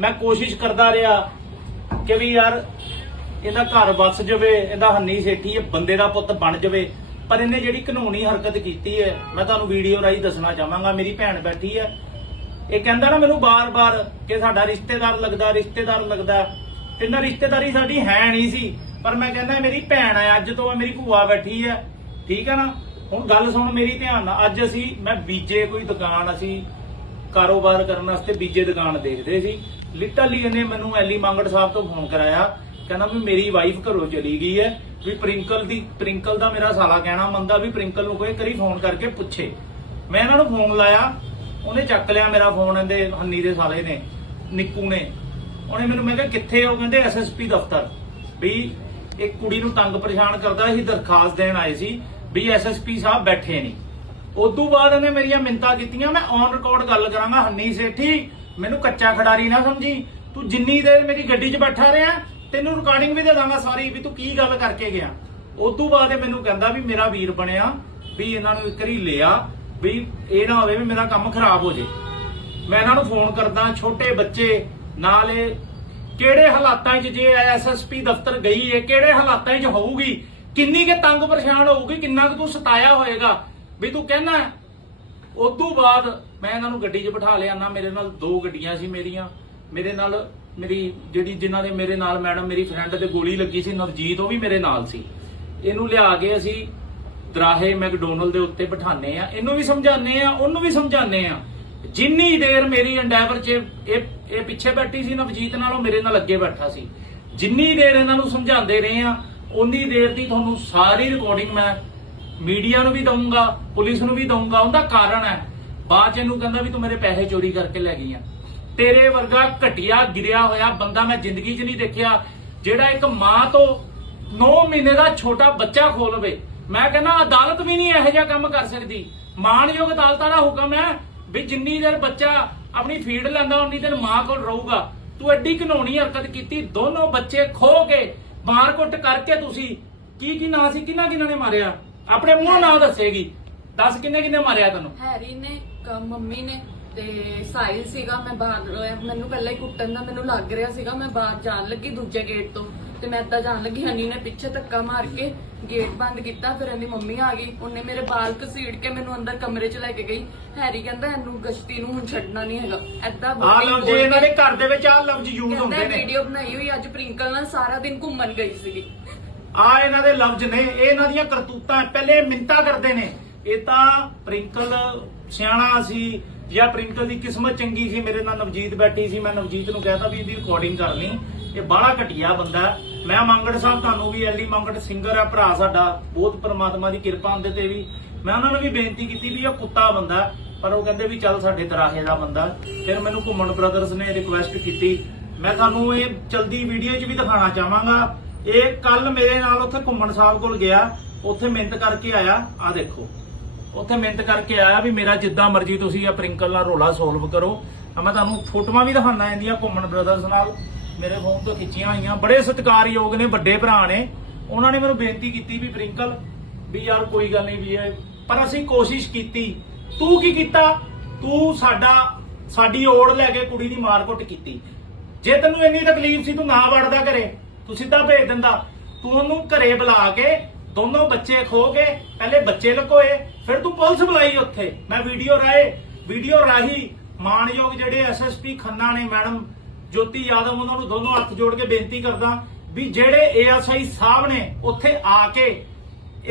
ਮੈਂ ਕੋਸ਼ਿਸ਼ ਕਰਦਾ ਰਿਹਾ ਕਿ ਵੀ ਯਾਰ ਇਹਦਾ ਘਰ ਵਸ ਜਵੇ ਇਹਦਾ ਹੰਨੀ ਸੇਠੀ ਇਹ ਬੰਦੇ ਦਾ ਪੁੱਤ ਬਣ ਜਵੇ ਪਰ ਇਹਨੇ ਜਿਹੜੀ ਕਾਨੂੰਨੀ ਹਰਕਤ ਕੀਤੀ ਹੈ ਮੈਂ ਤੁਹਾਨੂੰ ਵੀਡੀਓ ਰਾਹੀਂ ਦੱਸਣਾ ਚਾਹਾਂਗਾ ਮੇਰੀ ਭੈਣ ਬੈਠੀ ਹੈ ਇਹ ਕਹਿੰਦਾ ਨਾ ਮੈਨੂੰ ਬਾਰ-ਬਾਰ ਕਿ ਸਾਡਾ ਰਿਸ਼ਤੇਦਾਰ ਲੱਗਦਾ ਰਿਸ਼ਤੇਦਾਰ ਲੱਗਦਾ ਇਹਨਾਂ ਰਿਸ਼ਤੇਦਾਰੀ ਸਾਡੀ ਹੈ ਨਹੀਂ ਸੀ ਪਰ ਮੈਂ ਕਹਿੰਦਾ ਮੇਰੀ ਭੈਣ ਆ ਅੱਜ ਤੋਂ ਮੇਰੀ ਭੂਆ ਬੈਠੀ ਹੈ ਠੀਕ ਹੈ ਨਾ ਹੁਣ ਗੱਲ ਸੁਣ ਮੇਰੀ ਧਿਆਨ ਨਾਲ ਅੱਜ ਅਸੀਂ ਮੈਂ ਬੀਜੇ ਕੋਈ ਦੁਕਾਨ ਅਸੀਂ ਕਾਰੋਬਾਰ ਕਰਨ ਵਾਸਤੇ ਬੀਜੇ ਦੁਕਾਨ ਦੇਖਦੇ ਸੀ ਲਿਟਰਲੀ ਇਹਨੇ ਮੈਨੂੰ ਐਲੀ ਮੰਗੜ ਸਾਹਿਬ ਤੋਂ ਫੋਨ ਕਰਾਇਆ ਕਹਿੰਦਾ ਵੀ ਮੇਰੀ ਵਾਈਫ ਘਰੋਂ ਚਲੀ ਗਈ ਹੈ ਵੀ ਪ੍ਰਿੰਕਲ ਦੀ ਪ੍ਰਿੰਕਲ ਦਾ ਮੇਰਾ ਸਾਲਾ ਕਹਿਣਾ ਮੰਨਦਾ ਵੀ ਪ੍ਰਿੰਕਲ ਨੂੰ ਕੋਈ ਕਰੀ ਫੋਨ ਕਰਕੇ ਪੁੱਛੇ ਮੈਂ ਇਹਨਾਂ ਨੂੰ ਫੋਨ ਲਾਇਆ ਉਹਨੇ ਚੱਕ ਲਿਆ ਮੇਰਾ ਫੋਨ ਇਹਦੇ ਹੰਨੀ ਦੇ ਸਾਲੇ ਨੇ ਨਿੱਕੂ ਨੇ ਉਹਨੇ ਮੈਨੂੰ ਮੈਂ ਕਿਹਾ ਕਿੱਥੇ ਹੋ ਕਹਿੰਦੇ ਐਸਐਸਪੀ ਦਫ਼ਤਰ ਵੀ ਇੱਕ ਕੁੜੀ ਨੂੰ ਤੰਗ ਪਰੇਸ਼ਾਨ ਕਰਦਾ ਸੀ ਦਰਖਾਸਤ ਦੇਣ ਆਏ ਸੀ ਵੀ ਐਸਐਸਪੀ ਸਾਹਿਬ ਬੈਠੇ ਨਹੀਂ ਉਦੋਂ ਬਾਅਦ ਇਹਨੇ ਮੇਰੀਆਂ ਮਿੰਤਾ ਕੀਤੀਆਂ ਮੈਂ ਔਨ ਰਿਕਾਰਡ ਗੱਲ ਕਰਾਂਗਾ ਹੰਨੀ ਸੇਠੀ ਮੈਨੂੰ ਕੱਚਾ ਖਿਡਾਰੀ ਨਾ ਸਮਝੀ ਤੂੰ ਜਿੰਨੀ ਦੇਰ ਮੇਰੀ ਗੱਡੀ 'ਚ ਬੈਠਾ ਰਿਹਾ ਤੈਨੂੰ ਰਿਕਾਰਡਿੰਗ ਵੀ ਦੇ ਦਾਂਗਾ ਸਾਰੀ ਵੀ ਤੂੰ ਕੀ ਗੱਲ ਕਰਕੇ ਗਿਆ ਉਸ ਤੋਂ ਬਾਅਦ ਇਹ ਮੈਨੂੰ ਕਹਿੰਦਾ ਵੀ ਮੇਰਾ ਵੀਰ ਬਣਿਆ ਵੀ ਇਹਨਾਂ ਨੂੰ ਇੱਕ ਰੀ ਲਿਆ ਵੀ ਇਹ ਨਾ ਹੋਵੇ ਵੀ ਮੇਰਾ ਕੰਮ ਖਰਾਬ ਹੋ ਜੇ ਮੈਂ ਇਹਨਾਂ ਨੂੰ ਫੋਨ ਕਰਦਾ ਛੋਟੇ ਬੱਚੇ ਨਾਲੇ ਕਿਹੜੇ ਹਾਲਾਤਾਂ 'ਚ ਜੇ ਐਸਐਸਪੀ ਦਫ਼ਤਰ ਗਈ ਏ ਕਿਹੜੇ ਹਾਲਾਤਾਂ 'ਚ ਹੋਊਗੀ ਕਿੰਨੀ ਕੇ ਤੰਗ ਪਰੇਸ਼ਾਨ ਹੋਊਗੀ ਕਿੰਨਾ ਕੁ ਤੂੰ ਸਤਾਇਆ ਹੋਏਗਾ ਵੀ ਤੂੰ ਕਹਿਣਾ ਉਦੋਂ ਬਾਅਦ ਮੈਂ ਇਹਨਾਂ ਨੂੰ ਗੱਡੀ 'ਚ ਬਿਠਾ ਲਿਆ ਨਾ ਮੇਰੇ ਨਾਲ ਦੋ ਗੱਡੀਆਂ ਸੀ ਮੇਰੀਆਂ ਮੇਰੇ ਨਾਲ ਮੇਰੀ ਜਿਹੜੀ ਜਿਨ੍ਹਾਂ ਦੇ ਮੇਰੇ ਨਾਲ ਮੈਡਮ ਮੇਰੀ ਫਰੈਂਡ ਤੇ ਗੋਲੀ ਲੱਗੀ ਸੀ ਨਵਜੀਤ ਉਹ ਵੀ ਮੇਰੇ ਨਾਲ ਸੀ ਇਹਨੂੰ ਲਿਆ ਕੇ ਅਸੀਂ ਦਰਾਹੇ ਮੈਕਡੋਨਲ ਦੇ ਉੱਤੇ ਬਿਠਾਣੇ ਆ ਇਹਨੂੰ ਵੀ ਸਮਝਾਣੇ ਆ ਉਹਨੂੰ ਵੀ ਸਮਝਾਣੇ ਆ ਜਿੰਨੀ ਦੇਰ ਮੇਰੀ ਐਂਡੈਵਰ 'ਚ ਇਹ ਇਹ ਪਿੱਛੇ ਬੈਠੀ ਸੀ ਨਵਜੀਤ ਨਾਲ ਉਹ ਮੇਰੇ ਨਾਲ ਅੱਗੇ ਬੈਠਾ ਸੀ ਜਿੰਨੀ ਦੇਰ ਇਹਨਾਂ ਨੂੰ ਸਮਝਾਉਂਦੇ ਰਹੇ ਆ ਉਨੀ ਦੇਰ ਦੀ ਤੁਹਾਨੂੰ ਸਾਰੀ ਰਿਕਾਰਡਿੰਗ ਮੈਂ ਮੀਡੀਆ ਨੂੰ ਵੀ ਦਊਂਗਾ ਪੁਲਿਸ ਨੂੰ ਵੀ ਦਊਂਗਾ ਉਹਦਾ ਕਾਰਨ ਹੈ ਬਾਅਦ ਚ ਇਹਨੂੰ ਕਹਿੰਦਾ ਵੀ ਤੂੰ ਮੇਰੇ ਪੈਸੇ ਚੋਰੀ ਕਰਕੇ ਲੈ ਗਈਆਂ ਤੇਰੇ ਵਰਗਾ ਘਟਿਆ ਗਿਰਿਆ ਹੋਇਆ ਬੰਦਾ ਮੈਂ ਜ਼ਿੰਦਗੀ 'ਚ ਨਹੀਂ ਦੇਖਿਆ ਜਿਹੜਾ ਇੱਕ ਮਾਂ ਤੋਂ 9 ਮਹੀਨੇ ਦਾ ਛੋਟਾ ਬੱਚਾ ਖੋ ਲਵੇ ਮੈਂ ਕਹਿੰਦਾ ਅਦਾਲਤ ਵੀ ਨਹੀਂ ਇਹੋ ਜਿਹਾ ਕੰਮ ਕਰ ਸਕਦੀ ਮਾਨਯੋਗ ਅਦਾਲਤਾਂ ਦਾ ਹੁਕਮ ਹੈ ਵੀ ਜਿੰਨੀ ਦੇਰ ਬੱਚਾ ਆਪਣੀ ਫੀਡ ਲੈਂਦਾ ਉਨੀ ਦੇਰ ਮਾਂ ਕੋਲ ਰਹੂਗਾ ਤੂੰ ਐਡੀ ਘਨੋਣੀ ਹਰਕਤ ਕੀਤੀ ਦੋਨੋਂ ਬੱਚੇ ਖੋ ਕੇ ਮਾਰ ਕੁੱਟ ਕਰਕੇ ਤੁਸੀਂ ਕੀ ਕੀ ਨਾਂ ਸੀ ਕਿੰਨਾ ਕਿੰਨਾ ਨੇ ਮਾਰਿਆ ਆਪਣੇ ਮੂੰਹ ਨਾਲ ਦੱਸੇਗੀ ਦੱਸ ਕਿੰਨੇ ਕਿੰਨੇ ਮਾਰਿਆ ਤੈਨੂੰ ਹੈਰੀ ਨੇ ਮੰਮੀ ਨੇ ਤੇ ਸਾਇਲ ਸੀਗਾ ਮੈਂ ਬਾਹਰ ਮੈਨੂੰ ਪਹਿਲਾਂ ਹੀ ਕੁੱਟਣ ਦਾ ਮੈਨੂੰ ਲੱਗ ਰਿਹਾ ਸੀਗਾ ਮੈਂ ਬਾਹਰ ਜਾਣ ਲੱਗੀ ਦੂਜੇ ਗੇਟ ਤੋਂ ਤੇ ਮੈਂ ਤਾਂ ਜਾਣ ਲੱਗੀ ਹਨੀ ਨੇ ਪਿੱਛੇ ਧੱਕਾ ਮਾਰ ਕੇ ਗੇਟ ਬੰਦ ਕੀਤਾ ਫਿਰ ਇਹਦੀ ਮੰਮੀ ਆ ਗਈ ਉਹਨੇ ਮੇਰੇ ਬਾਲ ਕਸੀੜ ਕੇ ਮੈਨੂੰ ਅੰਦਰ ਕਮਰੇ 'ਚ ਲੈ ਕੇ ਗਈ ਹੈਰੀ ਕਹਿੰਦਾ ਇਹਨੂੰ ਗਸ਼ਤੀ ਨੂੰ ਹੁਣ ਛੱਡਣਾ ਨਹੀਂ ਹੈਗਾ ਐਦਾਂ ਆ ਲਫ਼ਜ਼ ਇਹਨਾਂ ਦੇ ਘਰ ਦੇ ਵਿੱਚ ਆ ਲਫ਼ਜ਼ ਯੂਜ਼ ਹੁੰਦੇ ਨੇ ਵੀਡੀਓ ਬਣਾਈ ਹੋਈ ਅੱਜ ਪ੍ਰਿੰਕਲ ਨਾਲ ਸਾਰਾ ਦਿਨ ਘੁੰਮਣ ਗਈ ਸੀਗੀ ਆ ਇਹਨਾਂ ਦੇ ਲਫ਼ਜ਼ ਨੇ ਇਹ ਇਹਨਾਂ ਦੀਆਂ ਕਰਤੂਤਾਂ ਪਹਿਲੇ ਮਿੰਤਾ ਕਰਦੇ ਨੇ ਇਹ ਤਾਂ ਪ੍ਰਿੰਕਲ ਸਿਆਣਾ ਸੀ ਜਾਂ ਪ੍ਰਿੰਕਲ ਦੀ ਕਿਸਮਤ ਚੰਗੀ ਸੀ ਮੇਰੇ ਨਾਲ ਨਵਜੀਤ ਬੈਠੀ ਸੀ ਮੈਂ ਨਵਜੀਤ ਨੂੰ ਕਹਿਤਾ ਵੀ ਇਹਦੀ ਰਿਕਾਰਡਿੰਗ ਕਰ ਲਈ ਇਹ ਬਾਹਲਾ ਘਟਿਆ ਬੰਦਾ ਮੈਂ ਮੰਗੜ ਸਾਹਿਬ ਤੁਹਾਨੂੰ ਵੀ ਐਲੀ ਮੰਗੜ ਸਿੰਗਰ ਆ ਭਰਾ ਸਾਡਾ ਬਹੁਤ ਪਰਮਾਤਮਾ ਦੀ ਕਿਰਪਾ ਹੁੰਦੇ ਤੇ ਵੀ ਮੈਂ ਉਹਨਾਂ ਨੂੰ ਵੀ ਬੇਨਤੀ ਕੀਤੀ ਵੀ ਇਹ ਕੁੱਤਾ ਬੰਦਾ ਪਰ ਉਹ ਕਹਿੰਦੇ ਵੀ ਚੱਲ ਸਾਡੇ ਦਰਾਹੇ ਦਾ ਬੰਦਾ ਫਿਰ ਮੈਨੂੰ ਘੁੰਮਣ ਬ੍ਰਦਰਸ ਨੇ ਰਿਕੁਐਸਟ ਕੀਤੀ ਮੈਂ ਤੁਹਾਨੂੰ ਇਹ ਜਲਦੀ ਵੀਡੀਓ 'ਚ ਵੀ ਦਿਖਾਣਾ ਚਾਹਾਂਗਾ ਇਹ ਕੱਲ ਮੇਰੇ ਨਾਲ ਉੱਥੇ ਘੁੰਮਣ ਸਾਹਿਬ ਕੋਲ ਗਿਆ ਉੱਥੇ ਮਿੰਤ ਕਰਕੇ ਆਇਆ ਆ ਦੇਖੋ ਉੱਥੇ ਮਿੰਤ ਕਰਕੇ ਆਇਆ ਵੀ ਮੇਰਾ ਜਿੱਦਾਂ ਮਰਜ਼ੀ ਤੁਸੀਂ ਆ ਪ੍ਰਿੰਕਲ ਨਾਲ ਰੋਲਾ ਸੋਲਵ ਕਰੋ ਮੈਂ ਤੁਹਾਨੂੰ ਫੋਟੋਆਂ ਵੀ ਦਿਖਾਣਾ ਇਹਦੀਆਂ ਘੁੰਮਣ ਬ੍ਰਦਰਸ ਨਾਲ ਮੇਰੇ ਫੋਨ ਤੋਂ ਖਿੱਚੀਆਂ ਹੋਈਆਂ ਬੜੇ ਸਤਿਕਾਰਯੋਗ ਨੇ ਵੱਡੇ ਭਰਾ ਨੇ ਉਹਨਾਂ ਨੇ ਮੈਨੂੰ ਬੇਨਤੀ ਕੀਤੀ ਵੀ ਪ੍ਰਿੰਕਲ ਵੀ ਯਾਰ ਕੋਈ ਗੱਲ ਨਹੀਂ ਵੀ ਇਹ ਪਰ ਅਸੀਂ ਕੋਸ਼ਿਸ਼ ਕੀਤੀ ਤੂੰ ਕੀ ਕੀਤਾ ਤੂੰ ਸਾਡਾ ਸਾਡੀ ਓੜ ਲੈ ਕੇ ਕੁੜੀ ਦੀ ਮਾਰਕੁੱਟ ਕੀਤੀ ਜੇ ਤੈਨੂੰ ਇੰਨੀ ਤਕਲੀਫ ਸੀ ਤੂੰ ਨਾ ਵੜਦਾ ਘਰੇ ਤੂੰ ਸਿੱਧਾ ਭੇਜ ਦਿੰਦਾ ਤੂੰ ਉਹਨੂੰ ਘਰੇ ਬੁਲਾ ਕੇ ਦੋਨੋਂ ਬੱਚੇ ਖੋ ਕੇ ਪਹਿਲੇ ਬੱਚੇ ਲਕੋਏ ਫਿਰ ਤੂੰ ਪੁਲਿਸ ਬੁਲਾਈ ਉੱਥੇ ਮੈਂ ਵੀਡੀਓ ਰਾਏ ਵੀਡੀਓ ਰਾਹੀ ਮਾਨਯੋਗ ਜਿਹੜੇ ਐਸਐਸਪੀ ਖੰਨਾ ਨੇ ਮੈਡਮ ਜੋਤੀ ਯਾਦਵ ਉਹਨਾਂ ਨੂੰ ਦੋਨੋਂ ਹੱਥ ਜੋੜ ਕੇ ਬੇਨਤੀ ਕਰਦਾ ਵੀ ਜਿਹੜੇ ਏਐਸਆਈ ਸਾਹਿਬ ਨੇ ਉੱਥੇ ਆ ਕੇ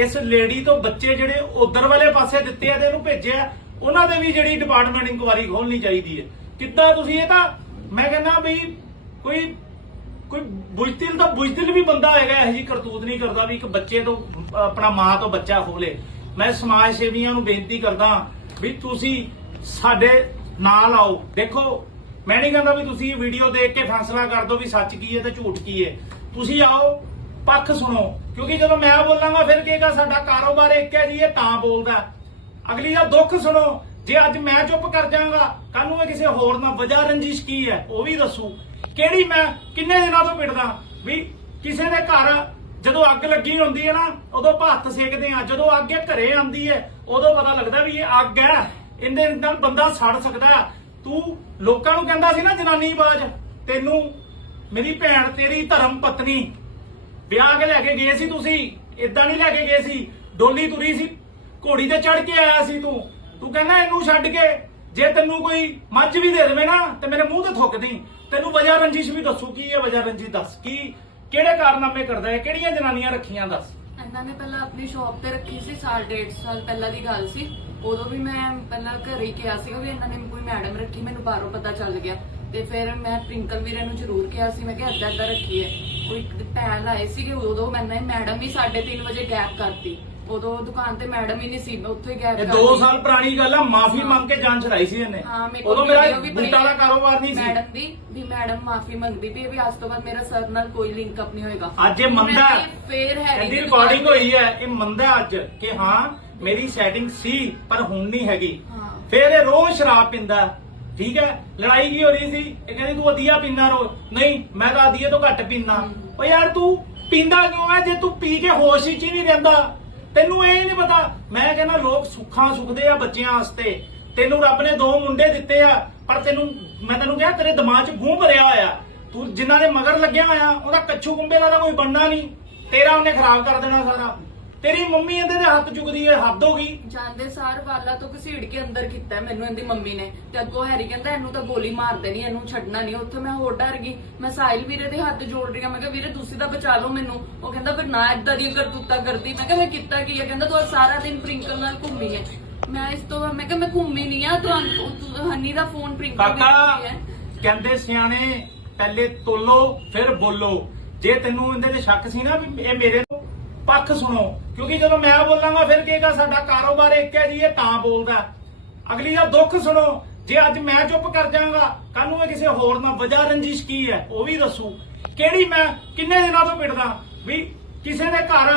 ਇਸ ਲੇਡੀ ਤੋਂ ਬੱਚੇ ਜਿਹੜੇ ਉਧਰ ਵਾਲੇ ਪਾਸੇ ਦਿੱਤੇ ਆ ਤੇ ਇਹਨੂੰ ਭੇਜਿਆ ਉਹਨਾਂ ਦੇ ਵੀ ਜਿਹੜੀ ਡਿਪਾਰਟਮੈਂਟ ਇਨਕੁਆਰੀ ਖੋਲਣੀ ਚਾਹੀਦੀ ਹੈ ਕਿੱਦਾਂ ਤੁਸੀਂ ਇਹ ਤਾਂ ਮੈਂ ਕਹਿੰਦਾ ਵੀ ਕੋਈ ਕੋਈ ਬੁਝਦਿਲ ਦਾ ਬੁਝਦਿਲ ਵੀ ਬੰਦਾ ਹੈਗਾ ਇਹ ਜੀ ਕਰਤੂਤ ਨਹੀਂ ਕਰਦਾ ਵੀ ਇੱਕ ਬੱਚੇ ਤੋਂ ਆਪਣਾ ਮਾਂ ਤੋਂ ਬੱਚਾ ਖੋਲੇ ਮੈਂ ਸਮਾਜ ਸੇਵੀਆਂ ਨੂੰ ਬੇਨਤੀ ਕਰਦਾ ਵੀ ਤੁਸੀਂ ਸਾਡੇ ਨਾਲ ਆਓ ਦੇਖੋ ਮੈਂ ਨਹੀਂ ਕਹਿੰਦਾ ਵੀ ਤੁਸੀਂ ਵੀਡੀਓ ਦੇਖ ਕੇ ਫੈਸਲਾ ਕਰ ਦਿਓ ਵੀ ਸੱਚ ਕੀ ਹੈ ਤੇ ਝੂਠ ਕੀ ਹੈ ਤੁਸੀਂ ਆਓ ਪੱਖ ਸੁਣੋ ਕਿਉਂਕਿ ਜਦੋਂ ਮੈਂ ਬੋਲਾਂਗਾ ਫਿਰ ਕੀ ਕਹੇਗਾ ਸਾਡਾ ਕਾਰੋਬਾਰ ਇੱਕ ਹੈ ਜੀ ਇਹ ਤਾਂ ਬੋਲਦਾ ਅਗਲੀ ਦਾ ਦੁੱਖ ਸੁਣੋ ਜੇ ਅੱਜ ਮੈਂ ਚੁੱਪ ਕਰ ਜਾਵਾਂਗਾ ਕੱਲ ਨੂੰ ਇਹ ਕਿਸੇ ਹੋਰ ਨਾਲ ਵਜਾ ਰੰਜਿਸ਼ ਕੀ ਹੈ ਉਹ ਵੀ ਦੱਸੂ ਕਿਹੜੀ ਮੈਂ ਕਿੰਨੇ ਦਿਨਾਂ ਤੋਂ ਪਿੱਟਦਾ ਵੀ ਕਿਸੇ ਦੇ ਘਰ ਜਦੋਂ ਅੱਗ ਲੱਗੀ ਹੁੰਦੀ ਹੈ ਨਾ ਉਦੋਂ ਭੱਤ ਸੇਕਦੇ ਆ ਜਦੋਂ ਅੱਗ ਇਹ ਘਰੇ ਆਉਂਦੀ ਹੈ ਉਦੋਂ ਪਤਾ ਲੱਗਦਾ ਵੀ ਇਹ ਅੱਗ ਹੈ ਇਹਦੇ ਨਾਲ ਬੰਦਾ ਸੜ ਸਕਦਾ ਤੂੰ ਲੋਕਾਂ ਨੂੰ ਕਹਿੰਦਾ ਸੀ ਨਾ ਜਨਾਨੀ ਬਾਜ ਤੈਨੂੰ ਮੇਰੀ ਭੈਣ ਤੇਰੀ ਧਰਮ ਪਤਨੀ ਵਿਆਹ ਕੇ ਲੈ ਕੇ ਗਏ ਸੀ ਤੁਸੀਂ ਇਦਾਂ ਨਹੀਂ ਲੈ ਕੇ ਗਏ ਸੀ ਡੋਲੀ ਤੁਰੀ ਸੀ ਘੋੜੀ ਤੇ ਚੜ ਕੇ ਆਇਆ ਸੀ ਤੂੰ ਤੂੰ ਕਹਿੰਦਾ ਇਹਨੂੰ ਛੱਡ ਕੇ ਜੇ ਤੈਨੂੰ ਕੋਈ ਮੱਝ ਵੀ ਦੇ ਦੇਵੇ ਨਾ ਤੇ ਮੇਰੇ ਮੂੰਹ ਤੇ ਥੁੱਕ ਦੀ ਤੈਨੂੰ ਵਜਾ ਰੰਜੀਸ਼ ਵੀ ਦੱਸੂ ਕੀ ਹੈ ਵਜਾ ਰੰਜੀ ਦੱਸ ਕੀ ਕਿਹੜੇ ਕਾਰਨਾਮੇ ਕਰਦਾ ਹੈ ਕਿਹੜੀਆਂ ਜਨਾਨੀਆਂ ਰੱਖੀਆਂ ਦੱਸ ਇਹਨਾਂ ਨੇ ਪਹਿਲਾਂ ਆਪਣੀ ਸ਼ਾਪ ਤੇ ਰੱਖੀ ਸੀ ਸਾਲ ਡੇਢ ਸਾਲ ਪਹਿਲਾਂ ਦੀ ਗੱਲ ਸੀ ਉਦੋਂ ਵੀ ਮੈਂ ਪਹਿਲਾਂ ਘਰੇ ਹੀ ਕਿਹਾ ਸੀ ਵੀ ਇਹਨਾਂ ਨੇ ਕੋਈ ਮੈਡਮ ਰੱਖੀ ਮੈਨੂੰ ਬਾਹਰੋਂ ਪਤਾ ਚੱਲ ਗਿਆ ਤੇ ਫਿਰ ਮੈਂ ਪ੍ਰਿੰਕਲ ਵੀਰੇ ਨੂੰ ਜ਼ਰੂਰ ਕਿਹਾ ਸੀ ਮੈਂ ਕਿਹਾ ਅੱਧਾ ਅੱਧਾ ਰੱਖੀ ਹੈ ਕੋਈ ਪੈਲ ਆਏ ਸੀਗੇ ਉਦੋਂ ਮੈਂ ਮੈਡਮ ਵੀ 3:30 ਵਜੇ ਗੈਪ ਕਰਤੀ ਉਦੋਂ ਦੁਕਾਨ ਤੇ ਮੈਡਮ ਹੀ ਨਹੀਂ ਸੀ ਮੈਂ ਉੱਥੇ ਹੀ ਗਾਇਬ ਇਹ 2 ਸਾਲ ਪੁਰਾਣੀ ਗੱਲ ਆ ਮਾਫੀ ਮੰਗ ਕੇ ਜਾਂ ਚੜਾਈ ਸੀ ਇਹਨੇ ਹਾਂ, ਉਦੋਂ ਮੇਰਾ video ਦਾ ਕਾਰੋਬਾਰ ਨਹੀਂ ਸੀ ਮੈਡਮ ਦੀ ਵੀ ਮੈਡਮ ਮਾਫੀ ਮੰਗਦੀ ਵੀ ਇਹ ਵੀ ਅੱਜ ਤੋਂ ਬਾਅਦ ਮੇਰਾ ਸਰ ਨਾਲ ਕੋਈ ਲਿੰਕ ਅਪ ਨਹੀਂ ਹੋਏਗਾ ਅੱਜ ਇਹ ਮੰਦਾ ਫੇਰ ਹੈ ਇਹਦੀ ਰਿਕਾਰਡਿੰਗ ਹੋਈ ਹੈ ਇਹ ਮੰਦਾ ਅੱਜ ਕਿ ਹਾਂ ਮੇਰੀ ਸੈਟਿੰਗ ਸੀ ਪਰ ਹੁਣ ਨਹੀਂ ਹੈਗੀ ਫੇਰ ਇਹ ਰੋਜ਼ ਸ਼ਰਾਬ ਪਿੰਦਾ ਠੀਕ ਹੈ ਲੜਾਈ ਕੀ ਹੋ ਰਹੀ ਸੀ ਇਹ ਕਹਿੰਦੀ ਤੂੰ ਅਧੀਆ ਪਿੰਦਾ ਰੋ ਨਹੀਂ ਮੈਂ ਤਾਂ ਅਧੀਆ ਤੋਂ ਘੱਟ ਪਿੰਦਾ ਓ ਯਾਰ ਤੂੰ ਪਿੰਦਾ ਕਿਉਂ ਹੈ ਜੇ ਤੂੰ ਪੀ ਕੇ ਹੋਸ਼ ਹੀ ਚ ਹੀ ਨਹੀਂ ਰਹਿੰਦਾ ਤੈਨੂੰ ਇਹ ਨਹੀਂ ਪਤਾ ਮੈਂ ਕਹਿੰਦਾ ਲੋਕ ਸੁੱਖਾਂ ਸੁਖਦੇ ਆ ਬੱਚਿਆਂ ਵਾਸਤੇ ਤੈਨੂੰ ਰੱਬ ਨੇ ਦੋ ਮੁੰਡੇ ਦਿੱਤੇ ਆ ਪਰ ਤੈਨੂੰ ਮੈਂ ਤੈਨੂੰ ਕਿਹਾ ਤੇਰੇ ਦਿਮਾਗ 'ਚ ਗੂੰ ਭਰਿਆ ਹੋਇਆ ਤੂੰ ਜਿਨ੍ਹਾਂ ਦੇ ਮਗਰ ਲੱਗਿਆ ਹੋਇਆ ਉਹਦਾ ਕੱਛੂ ਕੁੰਬੇ ਦਾ ਕੋਈ ਬੰਨਾ ਨਹੀਂ ਤੇਰਾ ਉਹਨੇ ਖਰਾਬ ਕਰ ਦੇਣਾ ਸਾਰਾ ਤੇਰੀ ਮੰਮੀ ਇਹਦੇ ਦੇ ਹੱਥ ਚੁਗਦੀ ਹੈ ਹੱਦ ਹੋ ਗਈ ਜਾਂਦੇ ਸਾਰ ਵਾਲਾ ਤੋਂ ਘਸੀੜ ਕੇ ਅੰਦਰ ਕੀਤਾ ਮੈਨੂੰ ਇਹਦੀ ਮੰਮੀ ਨੇ ਤੇ ਉਹ ਹੈਰੀ ਕਹਿੰਦਾ ਇਹਨੂੰ ਤਾਂ ਗੋਲੀ ਮਾਰ ਦੇਣੀ ਇਹਨੂੰ ਛੱਡਣਾ ਨਹੀਂ ਉੱਥੇ ਮੈਂ ਹੋਰ ਡਰ ਗਈ ਮੈਂ ਸਾਹਿਲ ਵੀਰੇ ਦੇ ਹੱਥ ਜੋੜ ਰਹੀ ਆ ਮੈਂ ਕਿਹਾ ਵੀਰੇ ਤੁਸੀਂ ਤਾਂ ਬਚਾ ਲਓ ਮੈਨੂੰ ਉਹ ਕਹਿੰਦਾ ਫਿਰ ਨਾ ਇਦਾਂ ਦੀ ਕਰਤੂਤਾ ਕਰਦੀ ਮੈਂ ਕਿਹਾ ਮੈਂ ਕੀਤਾ ਕੀ ਆ ਕਹਿੰਦਾ ਤੂੰ ਸਾਰਾ ਦਿਨ ਪ੍ਰਿੰਕਲ ਨਾਲ ਘੁੰਮੀ ਹੈ ਮੈਂ ਇਸ ਤੋਂ ਮੈਂ ਕਿਹਾ ਮੈਂ ਘੁੰਮੀ ਨਹੀਂ ਆ ਤੂੰ ਹਨੀ ਦਾ ਫੋਨ ਪ੍ਰਿੰਕਲ ਦੇ ਕਾਕਾ ਕਹਿੰਦੇ ਸਿਆਣੇ ਪਹਿਲੇ ਤੋਲੋ ਫਿਰ ਬੋਲੋ ਜੇ ਤੈਨੂੰ ਇਹਦੇ ਤੇ ਸ਼ੱਕ ਸੀ ਨਾ ਵੀ ਇਹ ਮੇਰੇ ਤੋਂ ਪੱਖ ਸੁਣੋ ਕਿਉਂਕਿ ਜਦੋਂ ਮੈਂ ਬੋਲਾਂਗਾ ਫਿਰ ਕੀ ਕਹੇਗਾ ਸਾਡਾ ਕਾਰੋਬਾਰ ਇੱਕ ਹੈ ਜੀ ਇਹ ਤਾਂ ਬੋਲਦਾ ਅਗਲੀ ਦਾ ਦੁੱਖ ਸੁਣੋ ਜੇ ਅੱਜ ਮੈਂ ਚੁੱਪ ਕਰ ਜਾਵਾਂਗਾ ਕੱਲ ਨੂੰ ਕਿਸੇ ਹੋਰ ਨਾਲ ਵਜਾ ਰੰਜਿਸ਼ ਕੀ ਹੈ ਉਹ ਵੀ ਦੱਸੂ ਕਿਹੜੀ ਮੈਂ ਕਿੰਨੇ ਦਿਨਾਂ ਤੋਂ ਪਿੜਦਾ ਵੀ ਕਿਸੇ ਦੇ ਘਰ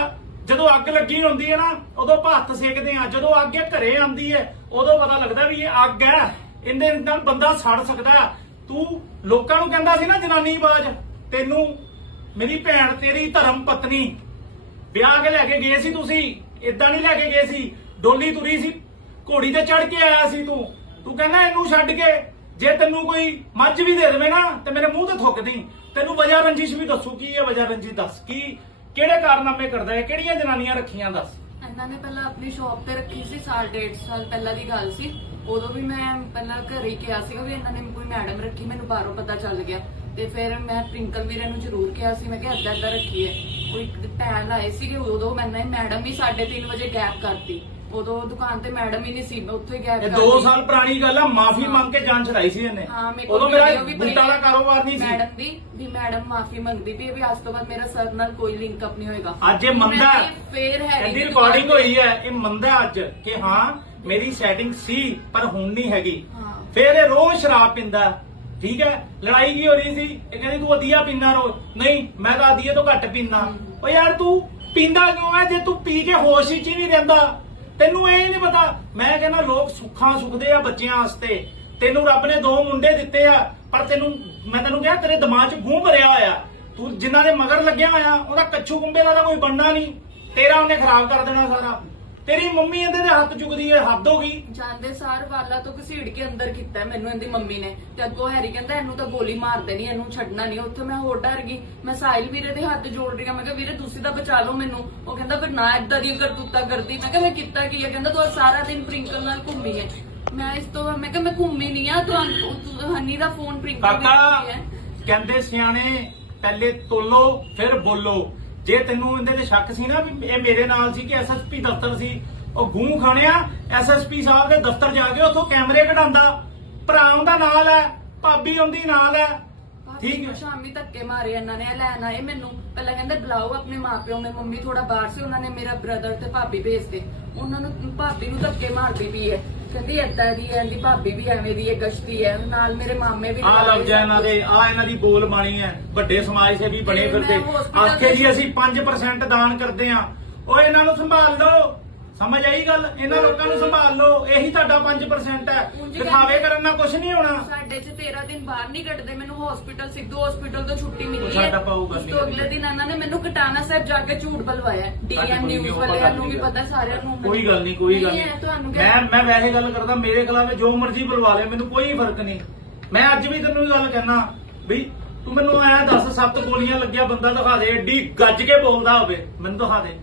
ਜਦੋਂ ਅੱਗ ਲੱਗੀ ਹੁੰਦੀ ਹੈ ਨਾ ਉਦੋਂ ਭੱਤ ਸੇਕਦੇ ਆ ਜਦੋਂ ਅੱਗ ਇਹ ਘਰੇ ਆਉਂਦੀ ਹੈ ਉਦੋਂ ਪਤਾ ਲੱਗਦਾ ਵੀ ਇਹ ਅੱਗ ਹੈ ਇਹਦੇ ਨਾਲ ਬੰਦਾ ਸੜ ਸਕਦਾ ਤੂੰ ਲੋਕਾਂ ਨੂੰ ਕਹਿੰਦਾ ਸੀ ਨਾ ਜਨਾਨੀ ਬਾਜ ਤੈਨੂੰ ਮੇਰੀ ਭੈਣ ਤੇਰੀ ਧਰਮ ਪਤਨੀ ਵਿਆਹ ਕੇ ਲੈ ਕੇ ਗਏ ਸੀ ਤੁਸੀਂ ਇਦਾਂ ਨਹੀਂ ਲੈ ਕੇ ਗਏ ਸੀ ਡੋਲੀ ਤੁਰੀ ਸੀ ਘੋੜੀ ਤੇ ਚੜ ਕੇ ਆਇਆ ਸੀ ਤੂੰ ਤੂੰ ਕਹਿੰਦਾ ਇਹਨੂੰ ਛੱਡ ਕੇ ਜੇ ਤੈਨੂੰ ਕੋਈ ਮੱਝ ਵੀ ਦੇ ਦੇਵੇ ਨਾ ਤੇ ਮੇਰੇ ਮੂੰਹ ਤੇ ਥੁੱਕ ਦੀ ਤੈਨੂੰ ਵਜਾ ਰੰਜੀਸ਼ ਵੀ ਦੱਸੂ ਕੀ ਹੈ ਵਜਾ ਰੰਜੀ ਦੱਸ ਕੀ ਕਿਹੜੇ ਕਾਰਨਾਮੇ ਕਰਦਾ ਹੈ ਕਿਹੜੀਆਂ ਜਨਾਨੀਆਂ ਰੱਖੀਆਂ ਦੱਸ ਇਹਨਾਂ ਨੇ ਪਹਿਲਾਂ ਆਪਣੀ ਸ਼ਾਪ ਤੇ ਰੱਖੀ ਸੀ ਸਾਲ ਡੇਢ ਸਾਲ ਪਹਿਲਾਂ ਦੀ ਗੱਲ ਸੀ ਉਦੋਂ ਵੀ ਮੈਂ ਪਹਿਲਾਂ ਘਰੇ ਕਿਹਾ ਸੀ ਕਿ ਇਹਨਾਂ ਨੇ ਕੋਈ ਮੈਡਮ ਰੱਖੀ ਮੈਨੂੰ ਬਾਹਰੋਂ ਪਤਾ ਚੱਲ ਗਿਆ ਤੇ ਫਿਰ ਮੈਂ ਪ੍ਰਿੰਕਲ ਵੀਰੇ ਨੂੰ ਜ਼ਰੂਰ ਕਿਹਾ ਸੀ ਮੈਂ ਕਿਹਾ ਅੱਧਾ ਅੱਧਾ ਰੱਖੀ ਹੈ ਉਹ ਇੱਕ ਭੈਣ ਆਏ ਸੀਗੇ ਉਦੋਂ ਮੈਨਾਂ ਮੈਡਮ ਵੀ 3:30 ਵਜੇ ਗੈਪ ਕਰਤੀ ਉਦੋਂ ਦੁਕਾਨ ਤੇ ਮੈਡਮ ਹੀ ਨਹੀਂ ਸੀ ਮੈਂ ਉੱਥੇ ਹੀ ਗੈਪ ਇਹ 2 ਸਾਲ ਪੁਰਾਣੀ ਗੱਲ ਆ ਮਾਫੀ ਮੰਗ ਕੇ ਜਾਨ ਚੜਾਈ ਸੀ ਇਹਨੇ ਹਾਂ ਮੇਰੇ ਕੋਲ ਉਦੋਂ ਮੇਰਾ video ਦਾ ਕਾਰੋਬਾਰ ਨਹੀਂ ਸੀ ਮੈਡਮ ਦੀ ਵੀ ਮੈਡਮ ਮਾਫੀ ਮੰਗਦੀ ਵੀ ਇਹ ਵੀ ਅੱਜ ਤੋਂ ਬਾਅਦ ਮੇਰਾ ਸਰ ਨਾਲ ਕੋਈ ਲਿੰਕ ਅਪ ਨਹੀਂ ਹੋਏਗਾ ਅੱਜ ਇਹ ਮੰਦਾ ਫੇਰ ਹੈ ਇਹਦੀ ਰਿਕਾਰਡਿੰਗ ਹੋਈ ਹੈ ਇਹ ਮੰਦਾ ਅੱਜ ਕਿ ਹਾਂ ਮੇਰੀ ਸੈਟਿੰਗ ਸੀ ਪਰ ਹੁਣ ਨਹੀਂ ਹੈਗੀ ਹਾਂ। ਇਹ ਰੋਜ਼ ਸ਼ਰਾਬ ਪਿੰਦਾ ਠੀਕ ਹੈ ਲੜਾਈ ਕੀ ਹੋ ਰਹੀ ਸੀ ਇਹ ਕਹਿੰਦੀ ਤੂੰ ਅਧੀਆ ਪੀਂਦਾ ਰੋ ਨਹੀਂ ਮੈਂ ਤਾਂ ਅਧੀਆ ਤੋਂ ਘੱਟ ਪੀਂਦਾ ਓ ਯਾਰ ਤੂੰ ਪੀਂਦਾ ਕਿਉਂ ਹੈ ਜੇ ਤੂੰ ਪੀ ਕੇ ਹੋਸ਼ ਹੀ ਚ ਨਹੀਂ ਰਹਿੰਦਾ ਤੈਨੂੰ ਇਹ ਨਹੀਂ ਪਤਾ ਮੈਂ ਕਹਿੰਦਾ ਲੋਕ ਸੁੱਖਾਂ ਸੁਖਦੇ ਆ ਬੱਚਿਆਂ ਵਾਸਤੇ ਤੈਨੂੰ ਰੱਬ ਨੇ ਦੋ ਮੁੰਡੇ ਦਿੱਤੇ ਆ ਪਰ ਤੈਨੂੰ ਮੈਂ ਤੈਨੂੰ ਕਿਹਾ ਤੇਰੇ ਦਿਮਾਗ 'ਚ ਗੂੰ ਭਰਿਆ ਹੋਇਆ ਤੂੰ ਜਿਨ੍ਹਾਂ ਦੇ ਮਗਰ ਲੱਗਿਆ ਹੋਇਆ ਉਹਦਾ ਕੱਛੂ ਗੁੰਬੇ ਦਾ ਕੋਈ ਬੰਨਾ ਨਹੀਂ ਤੇਰਾ ਉਹਨੇ ਖਰਾਬ ਕਰ ਦੇਣਾ ਸਾਰਾ ਤੇਰੀ ਮੰਮੀ ਇਹਦੇ ਦੇ ਹੱਥ ਚੁਗਦੀ ਹੈ ਹੱਦ ਹੋ ਗਈ ਜਾਂਦੇ ਸਾਰ ਵਾਲਾ ਤੋਂ ਘਸੀੜ ਕੇ ਅੰਦਰ ਕੀਤਾ ਮੈਨੂੰ ਇਹਦੀ ਮੰਮੀ ਨੇ ਤੇ ਅੱਗੋਂ ਹੈਰੀ ਕਹਿੰਦਾ ਇਹਨੂੰ ਤਾਂ ਗੋਲੀ ਮਾਰ ਦੇਣੀ ਇਹਨੂੰ ਛੱਡਣਾ ਨਹੀਂ ਉੱਥੇ ਮੈਂ ਹੋਰ ਡਰ ਗਈ ਮੈਂ ਸਾਹਿਲ ਵੀਰੇ ਦੇ ਹੱਥ ਜੋੜ ਰਹੀ ਮੈਂ ਕਿਹਾ ਵੀਰੇ ਤੁਸੀਂ ਤਾਂ ਬਚਾ ਲਓ ਮੈਨੂੰ ਉਹ ਕਹਿੰਦਾ ਫਿਰ ਨਾ ਇਦਾਂ ਦੀ ਕਰਤੂਤਾ ਕਰਦੀ ਮੈਂ ਕਿਹਾ ਮੈਂ ਕੀਤਾ ਕੀ ਹੈ ਕਹਿੰਦਾ ਤੂੰ ਸਾਰਾ ਦਿਨ ਪ੍ਰਿੰਕਲ ਨਾਲ ਘੁੰਮੀ ਹੈ ਮੈਂ ਇਸ ਤੋਂ ਮੈਂ ਕਿਹਾ ਮੈਂ ਘੁੰਮੀ ਨਹੀਂ ਆ ਤੂੰ ਹਨੀ ਦਾ ਫੋਨ ਪ੍ਰਿੰਕਲ ਕਾਕਾ ਕਹਿੰਦੇ ਸਿਆਣੇ ਪਹਿਲੇ ਤੋਲੋ ਫਿਰ ਬੋਲੋ ਜੇ ਤੈਨੂੰ ਇਹਦੇ ਤੇ ਸ਼ੱਕ ਸੀ ਨਾ ਵੀ ਇਹ ਮੇਰੇ ਨਾਲ ਸੀ ਕਿ ਐਸਐਸਪੀ ਦਫ਼ਤਰ ਸੀ ਉਹ ਗੂੰ ਖਾਣਿਆ ਐਸਐਸਪੀ ਸਾਹਿਬ ਦੇ ਦਫ਼ਤਰ ਜਾ ਕੇ ਉੱਥੋਂ ਕੈਮਰੇ ਕਢਾਉਂਦਾ ਭਰਾ ਉਹਦਾ ਨਾਲ ਹੈ ਭਾਬੀ ਉਹਦੀ ਨਾਲ ਹੈ ਠੀਕ ਹੈ ਸ਼ਾਮੀ ਧੱਕੇ ਮਾਰੇ ਇਹਨਾਂ ਨੇ ਨਾ ਇਹ ਮੈਨੂੰ ਪਹਿਲਾਂ ਕਹਿੰਦੇ ਬੁਲਾਓ ਆਪਣੇ ਮਾਪਿਓ ਮੇ ਮੰਮੀ ਥੋੜਾ ਬਾਹਰ ਸੀ ਉਹਨਾਂ ਨੇ ਮੇਰਾ ਬ੍ਰਦਰ ਤੇ ਭਾਬੀ ਭੇਜਦੇ ਉਹਨਾਂ ਨੂੰ ਭਾਬੀ ਨੂੰ ਧੱਕੇ ਮਾਰਦੀ ਵੀ ਹੈ ਕਦੀ ਏਦਾਂ ਦੀ ਐ ਦੀ ਭਾਬੀ ਵੀ ਐਵੇਂ ਦੀ ਐ ਗਸ਼ਤੀ ਐ ਨਾਲ ਮੇਰੇ ਮਾਮੇ ਵੀ ਆ ਲੱਗ ਜਾ ਇਹਨਾਂ ਦੇ ਆ ਇਹਨਾਂ ਦੀ ਬੋਲ ਬਾਣੀ ਐ ਵੱਡੇ ਸਮਾਜ ਸੇਵੀ ਬਣੇ ਫਿਰਦੇ ਆਖੇ ਜੀ ਅਸੀਂ 5% ਦਾਨ ਕਰਦੇ ਆ ਓਏ ਇਹਨਾਂ ਨੂੰ ਸੰਭਾਲ ਲਓ ਸਮਝ ਆਈ ਗੱਲ ਇਹਨਾਂ ਲੋਕਾਂ ਨੂੰ ਸੰਭਾਲ ਲਓ ਇਹੀ ਤੁਹਾਡਾ 5% ਹੈ ਦਿਖਾਵੇ ਕਰਨ ਨਾਲ ਕੁਝ ਨਹੀਂ ਹੋਣਾ ਸਾਡੇ ਚ 13 ਦਿਨ ਬਾਹਰ ਨਹੀਂ ਕੱਢਦੇ ਮੈਨੂੰ ਹਸਪੀਟਲ ਸਿੱਧੂ ਹਸਪੀਟਲ ਤੋਂ ਛੁੱਟੀ ਮਿਲੀ ਹੈ ਸਾਡਾ ਪਾਊਗਾ ਨਹੀਂ ਅਗਲੇ ਦਿਨ ਇਹਨਾਂ ਨੇ ਮੈਨੂੰ ਕਟਾਣਾ ਸਾਹਿਬ ਜਾ ਕੇ ਝੂਠ ਬਲਵਾਇਆ ਡੀਐਨ ਨਿਊਜ਼ ਵਾਲਿਆਂ ਨੂੰ ਵੀ ਪਤਾ ਸਾਰਿਆਂ ਨੂੰ ਕੋਈ ਗੱਲ ਨਹੀਂ ਕੋਈ ਗੱਲ ਨਹੀਂ ਮੈਂ ਮੈਂ ਵੈਸੇ ਗੱਲ ਕਰਦਾ ਮੇਰੇ ਖਿਲਾਫ ਜੋ ਮਰਜ਼ੀ ਬਲਵਾ ਲੈ ਮੈਨੂੰ ਕੋਈ ਫਰਕ ਨਹੀਂ ਮੈਂ ਅੱਜ ਵੀ ਤੈਨੂੰ ਗੱਲ ਕਹਿਣਾ ਵੀ ਤੂੰ ਮੈਨੂੰ ਐ ਦੱਸ ਸੱਤ ਗੋਲੀਆਂ ਲੱਗਿਆ ਬੰਦਾ ਦਿਖਾ ਦੇ ਏਡੀ ਗੱਜ ਕੇ ਬੋਲਦਾ ਹੋਵੇ ਮੈਨੂੰ ਦਿਖਾ ਦੇ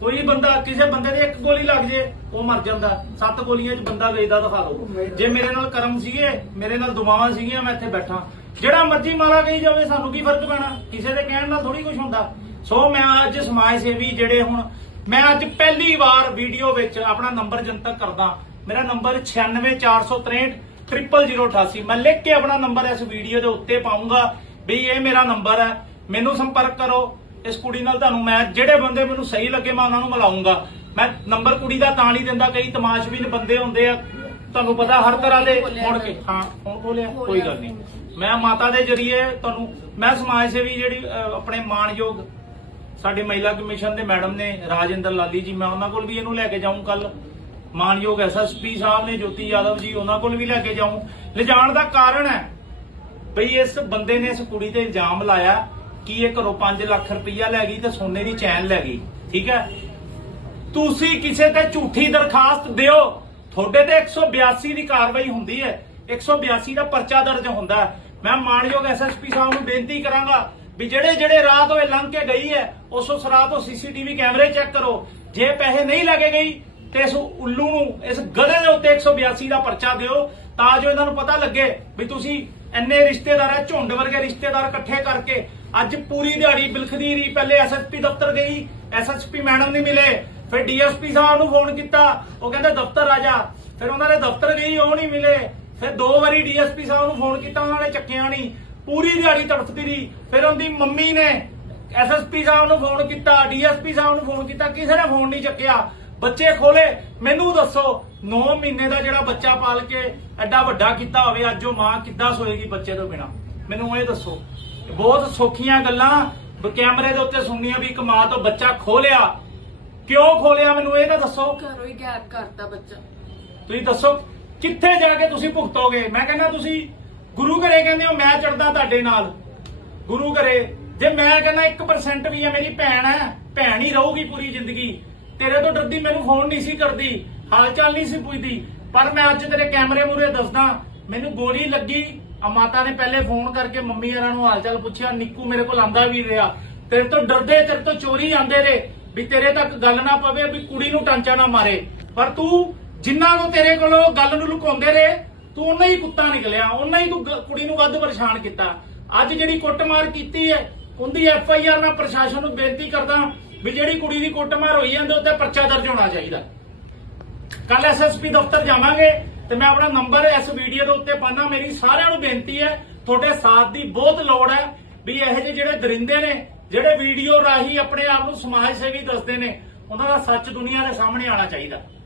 ਕੋਈ ਬੰਦਾ ਕਿਸੇ ਬੰਦੇ ਦੀ ਇੱਕ ਗੋਲੀ ਲੱਗ ਜੇ ਉਹ ਮਰ ਜਾਂਦਾ ਸੱਤ ਗੋਲੀਆਂ 'ਚ ਬੰਦਾ ਵੇਚਦਾ ਦਿਖਾ ਲਓ ਜੇ ਮੇਰੇ ਨਾਲ ਕਰਮ ਸੀਗੇ ਮੇਰੇ ਨਾਲ ਦੁਆਵਾਂ ਸੀਗੀਆਂ ਮੈਂ ਇੱਥੇ ਬੈਠਾ ਜਿਹੜਾ ਮਰਜੀ ਮਾਰਾ ਗਈ ਜਾਵੇ ਸਾਨੂੰ ਕੀ ਫਰਕ ਪੈਣਾ ਕਿਸੇ ਦੇ ਕਹਿਣ ਨਾਲ ਥੋੜੀ ਕੁਝ ਹੁੰਦਾ ਸੋ ਮੈਂ ਅੱਜ ਸਮਾਜ ਸੇਵੀ ਜਿਹੜੇ ਹੁਣ ਮੈਂ ਅੱਜ ਪਹਿਲੀ ਵਾਰ ਵੀਡੀਓ ਵਿੱਚ ਆਪਣਾ ਨੰਬਰ ਜਨਤਕ ਕਰਦਾ ਮੇਰਾ ਨੰਬਰ 96463 ਮੈਂ ਲਿਖ ਕੇ ਆਪਣਾ ਨੰਬਰ ਇਸ ਵੀਡੀਓ ਦੇ ਉੱਤੇ ਪਾਉਂਗਾ ਵੀ ਇਹ ਮੇਰਾ ਨੰਬਰ ਹੈ ਮੈਨੂੰ ਸੰਪਰਕ ਕਰੋ ਇਸ ਕੁੜੀ ਨਾਲ ਤੁਹਾਨੂੰ ਮੈਂ ਜਿਹੜੇ ਬੰਦੇ ਮੈਨੂੰ ਸਹੀ ਲੱਗੇ ਮੈਂ ਉਹਨਾਂ ਨੂੰ ਮਿਲਾਉਂਗਾ ਮੈਂ ਨੰਬਰ ਕੁੜੀ ਦਾ ਤਾਂ ਨਹੀਂ ਦਿੰਦਾ ਕਈ ਤਮਾਸ਼ਬੀਨ ਬੰਦੇ ਹੁੰਦੇ ਆ ਤੁਹਾਨੂੰ ਪਤਾ ਹਰ ਤਰ੍ਹਾਂ ਦੇ ਮੁੜ ਕੇ ਹਾਂ ਹੁਣ ਬੋਲਿਆ ਕੋਈ ਗੱਲ ਨਹੀਂ ਮੈਂ ਮਾਤਾ ਦੇ ਜਰੀਏ ਤੁਹਾਨੂੰ ਮੈਂ ਸਮਾਜ ਸੇਵੀ ਜਿਹੜੀ ਆਪਣੇ ਮਾਨਯੋਗ ਸਾਡੇ ਮਹਿਲਾ ਕਮਿਸ਼ਨ ਦੇ ਮੈਡਮ ਨੇ ਰਾਜਿੰਦਰ ਲਾਲੀ ਜੀ ਮੈਂ ਉਹਨਾਂ ਕੋਲ ਵੀ ਇਹਨੂੰ ਲੈ ਕੇ ਜਾਊਂ ਕੱਲ ਮਾਨਯੋਗ ਐਸਐਸਪੀ ਸਾਹਿਬ ਨੇ ਜੋਤੀ ਯਾਦਵ ਜੀ ਉਹਨਾਂ ਕੋਲ ਵੀ ਲੈ ਕੇ ਜਾਊਂ ਲਿਜਾਣ ਦਾ ਕਾਰਨ ਹੈ ਬਈ ਇਸ ਬੰਦੇ ਨੇ ਇਸ ਕੁੜੀ ਤੇ ਇਲਜ਼ਾਮ ਲਾਇਆ ਕੀ ਇਹ ਘਰੋਂ 5 ਲੱਖ ਰੁਪਈਆ ਲੈ ਗਈ ਤੇ ਸੋਨੇ ਦੀ ਚੈਨ ਲੈ ਗਈ ਠੀਕ ਹੈ ਤੁਸੀਂ ਕਿਸੇ ਤੇ ਝੂਠੀ ਦਰਖਾਸਤ ਦਿਓ ਤੁਹਾਡੇ ਤੇ 182 ਦੀ ਕਾਰਵਾਈ ਹੁੰਦੀ ਹੈ 182 ਦਾ ਪਰਚਾ ਦਰਜ ਹੁੰਦਾ ਮੈਂ ਮਾਨਯੋਗ ਐਸਐਸਪੀ ਸਾਹਿਬ ਨੂੰ ਬੇਨਤੀ ਕਰਾਂਗਾ ਵੀ ਜਿਹੜੇ ਜਿਹੜੇ ਰਾਤ ਹੋਏ ਲੰਘ ਕੇ ਗਈ ਹੈ ਉਸ ਉਸ ਰਾਤ ਸੀਸੀਟੀਵੀ ਕੈਮਰੇ ਚੈੱਕ ਕਰੋ ਜੇ ਪੈਸੇ ਨਹੀਂ ਲੱਗੇ ਗਈ ਤੇ ਇਸ ਉੱਲੂ ਨੂੰ ਇਸ ਗਧੇ ਦੇ ਉੱਤੇ 182 ਦਾ ਪਰਚਾ ਦਿਓ ਤਾਂ ਜੋ ਇਹਨਾਂ ਨੂੰ ਪਤਾ ਲੱਗੇ ਵੀ ਤੁਸੀਂ ਇੰਨੇ ਰਿਸ਼ਤੇਦਾਰ ਹੈ ਝੁੰਡ ਵਰਗੇ ਰਿਸ਼ਤੇਦਾਰ ਇਕੱਠੇ ਕਰਕੇ ਅੱਜ ਪੂਰੀ ਦਿਹਾੜੀ ਬਿਲਖਦੀ ਰਹੀ ਪਹਿਲੇ ਐਸਐਸਪੀ ਦਫ਼ਤਰ ਗਈ ਐਸਐਸਪੀ ਮੈਡਮ ਨਹੀਂ ਮਿਲੇ ਫਿਰ ਡੀਐਸਪੀ ਸਾਹਿਬ ਨੂੰ ਫੋਨ ਕੀਤਾ ਉਹ ਕਹਿੰਦਾ ਦਫ਼ਤਰ ਆ ਜਾ ਫਿਰ ਉਹਨਾਂ ਦੇ ਦਫ਼ਤਰ ਗਈ ਉਹ ਨਹੀਂ ਮਿਲੇ ਫਿਰ ਦੋ ਵਾਰੀ ਡੀਐਸਪੀ ਸਾਹਿਬ ਨੂੰ ਫੋਨ ਕੀਤਾ ਉਹਨਾਂ ਨੇ ਚੱਕਿਆ ਨਹੀਂ ਪੂਰੀ ਦਿਹਾੜੀ ਤੜਫਦੀ ਰਹੀ ਫਿਰ ਉਹਦੀ ਮੰਮੀ ਨੇ ਐਸਐਸਪੀ ਸਾਹਿਬ ਨੂੰ ਫੋਨ ਕੀਤਾ ਡੀਐਸਪੀ ਸਾਹਿਬ ਨੂੰ ਫੋਨ ਕੀਤਾ ਕਿਸੇ ਨੇ ਫੋਨ ਨਹੀਂ ਚੱਕਿਆ ਬੱਚੇ ਖੋਲੇ ਮੈਨੂੰ ਦੱਸੋ 9 ਮਹੀਨੇ ਦਾ ਜਿਹੜਾ ਬੱਚਾ ਪਾਲ ਕੇ ਐਡਾ ਵੱਡਾ ਕੀਤਾ ਹੋਵੇ ਅੱਜ ਉਹ ਮਾਂ ਕਿੱਦਾਂ ਸੋਏਗੀ ਬੱਚੇ ਤੋਂ ਬਿਨਾ ਮੈਨੂੰ ਇਹ ਦੱਸੋ ਬਹੁਤ ਸੌਖੀਆਂ ਗੱਲਾਂ ਕੈਮਰੇ ਦੇ ਉੱਤੇ ਸੁਣਨੀਆਂ ਵੀ ਇੱਕ ਮਾਂ ਤੋਂ ਬੱਚਾ ਖੋਲਿਆ ਕਿਉਂ ਖੋਲਿਆ ਮੈਨੂੰ ਇਹ ਤਾਂ ਦੱਸੋ ਘਰੋਂ ਹੀ ਗਾਇਬ ਕਰਤਾ ਬੱਚਾ ਤੁਸੀਂ ਦੱਸੋ ਕਿੱਥੇ ਜਾ ਕੇ ਤੁਸੀਂ ਭੁਗਤੋਗੇ ਮੈਂ ਕਹਿੰਦਾ ਤੁਸੀਂ ਗੁਰੂ ਘਰੇ ਕਹਿੰਦੇ ਹੋ ਮੈਂ ਚੜਦਾ ਤੁਹਾਡੇ ਨਾਲ ਗੁਰੂ ਘਰੇ ਜੇ ਮੈਂ ਕਹਿੰਦਾ 1% ਵੀ ਹੈ ਮੇਰੀ ਭੈਣ ਹੈ ਭੈਣ ਹੀ ਰਹੂਗੀ ਪੂਰੀ ਜ਼ਿੰਦਗੀ ਤੇਰੇ ਤੋਂ ਡਰਦੀ ਮੈਨੂੰ ਫੋਨ ਨਹੀਂ ਸੀ ਕਰਦੀ ਹਾਲ ਚਾਲ ਨਹੀਂ ਸੀ ਪੁੱਛਦੀ ਪਰ ਮੈਂ ਅੱਜ ਤੇਰੇ ਕੈਮਰੇ ਮੂਰੇ ਦੱਸਦਾ ਮੈਨੂੰ ਗੋਲੀ ਲੱਗੀ ਆ ਮਾਤਾ ਨੇ ਪਹਿਲੇ ਫੋਨ ਕਰਕੇ ਮੰਮੀ ਹਰਾਂ ਨੂੰ ਹਾਲ ਚਾਲ ਪੁੱਛਿਆ ਨਿੱਕੂ ਮੇਰੇ ਕੋਲ ਆਂਦਾ ਵੀ ਰਿਹਾ ਤੇਰੇ ਤੋਂ ਡਰਦੇ ਤੇਰੇ ਤੋਂ ਚੋਰੀ ਆਂਦੇ ਰੇ ਵੀ ਤੇਰੇ ਤੱਕ ਗੱਲ ਨਾ ਪਵੇ ਵੀ ਕੁੜੀ ਨੂੰ ਟਾਂਚਾ ਨਾ ਮਾਰੇ ਪਰ ਤੂੰ ਜਿੰਨਾ ਨੂੰ ਤੇਰੇ ਕੋਲੋਂ ਗੱਲ ਨੂੰ ਲੁਕਾਉਂਦੇ ਰੇ ਤੂੰ ਉਹਨਾਂ ਹੀ ਕੁੱਤਾ ਨਿਕਲਿਆ ਉਹਨਾਂ ਹੀ ਤੂੰ ਕੁੜੀ ਨੂੰ ਵੱਧ ਪਰੇਸ਼ਾਨ ਕੀਤਾ ਅੱਜ ਜਿਹੜੀ ਕੁੱਟਮਾਰ ਕੀਤੀ ਹੈ ਉਹਦੀ ਐਫ ਆਈ ਆਰ ਮੈਂ ਪ੍ਰਸ਼ਾਸਨ ਨੂੰ ਬੇਨਤੀ ਕਰਦਾ ਵੀ ਜਿਹੜੀ ਕੁੜੀ ਦੀ ਕੁੱਟਮਾਰ ਹੋਈ ਹੈ ਉਹਦੇ ਉੱਤੇ ਪਰਚਾ ਦਰਜ ਹੋਣਾ ਚਾਹੀਦਾ ਕੱਲ ਐਸਐਸਪੀ ਦਫ਼ਤਰ ਜਾਵਾਂਗੇ ਤੇ ਮੈਂ ਆਪਣਾ ਨੰਬਰ ਇਸ ਵੀਡੀਓ ਦੇ ਉੱਤੇ ਪਾਣਾ ਮੇਰੀ ਸਾਰਿਆਂ ਨੂੰ ਬੇਨਤੀ ਹੈ ਤੁਹਾਡੇ ਸਾਥ ਦੀ ਬਹੁਤ ਲੋੜ ਹੈ ਵੀ ਇਹ ਜਿਹੜੇ ਦਰਿੰਦੇ ਨੇ ਜਿਹੜੇ ਵੀਡੀਓ ਰਾਹੀਂ ਆਪਣੇ ਆਪ ਨੂੰ ਸਮਾਜ ਸੇਵੀ ਦੱਸਦੇ ਨੇ ਉਹਨਾਂ ਦਾ ਸੱਚ ਦੁਨੀਆ ਦੇ ਸਾਹਮਣੇ ਆਣਾ ਚਾਹੀਦਾ